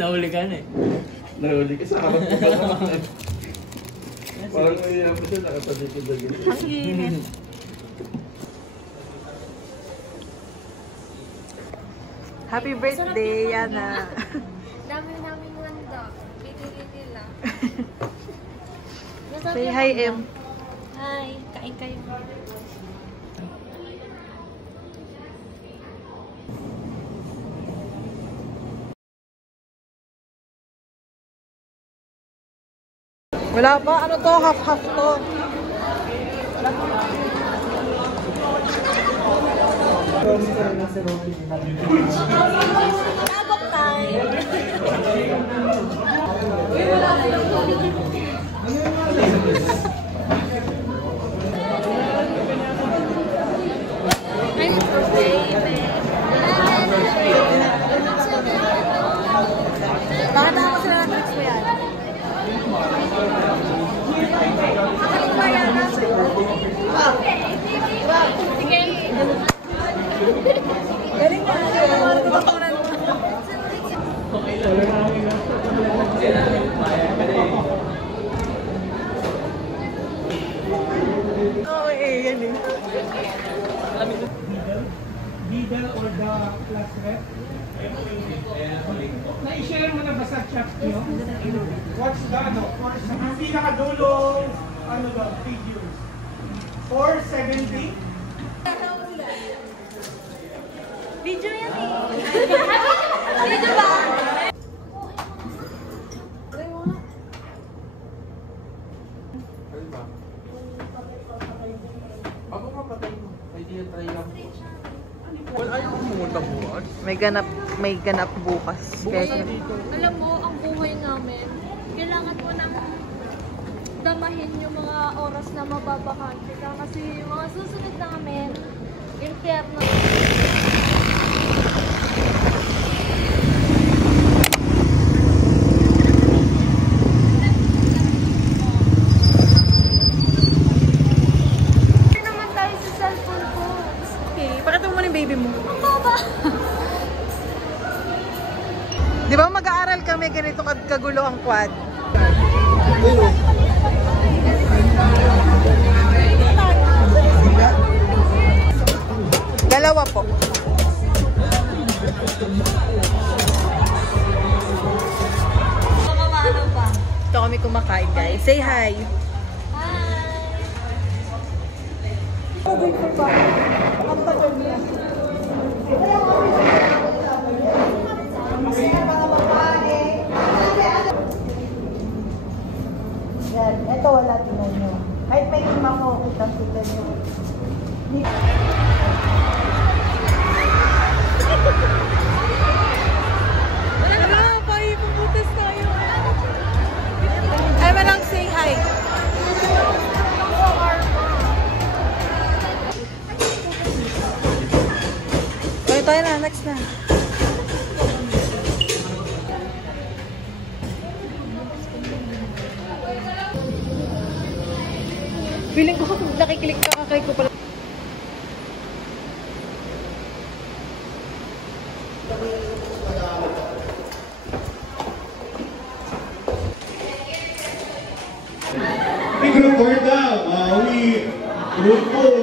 Nahuli ka na eh. Nahuli ka sa harap ko ba naman? Parang nangyayari pa siya, nakatalikod na gano'n. Ang init. Happy birthday, Yana. Dami namin handa. Binili nila. Say hi, Em. Hi, kain kayo. Wala pa? Ano to? Half-half to. Tabok tayo. Bakit ako sila ng tricks mo yan? Akaling ba yan? Galing nga. Tututunan mo. Oo yan eh. Middle or the class rep? Na-share mo na ba sa chat nyo? What's the course? Ang pinakadulo, figures? 470? Video yan eh. Video ba? Ako kapatay mo. Idea try lang. Ayaw ko pumunta bukas. May ganap bukas. Alam mo, ang buhay namin, kailangan mo nang damahin yung mga oras na mababakante ka kasi yung mga susunod namin, impyerno. Hindi naman tayo sa cellphone ko. Okay, pakita mo yung baby mo. Ang baba! Di ba mag-aaral kami ganito kagulo ang quad? Dalawa po. Mamamanaw pa. Ito kami kumakain, guys. Say hi. Yan, ito wala tingnan nyo. Kahit may lima ko, kitang-kita nyo. Wala pa, ipuputas tayo. Ay, malang say hi. Tayo na, next na. Feeling ko kung nakikilig ka kakay ko pala. Group 4 daw, group 4.